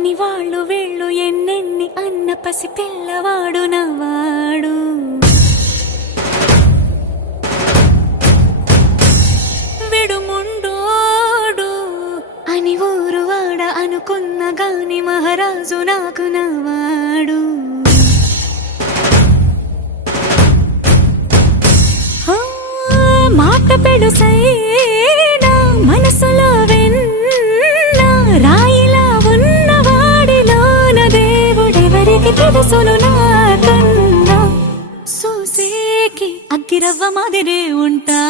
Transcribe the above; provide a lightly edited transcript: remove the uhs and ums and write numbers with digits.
అని వాళ్ళు వీళ్ళు ఎన్నెన్ని అన్న పసి పిల్లవాడు నవ్వాడు. విడుముండోడు అని ఊరు వాడ అనుకున్న గాని మహారాజు నాకు నవ్వాడు. మాట పెడుసైనా మనసులో వెన్న రాయిలా ఉన్నవాడిలోన దేవుడెవరికి తెలుసును నాకన్నా. సూసేకి అగ్గిరవ్వ మాదిరే ఉంటా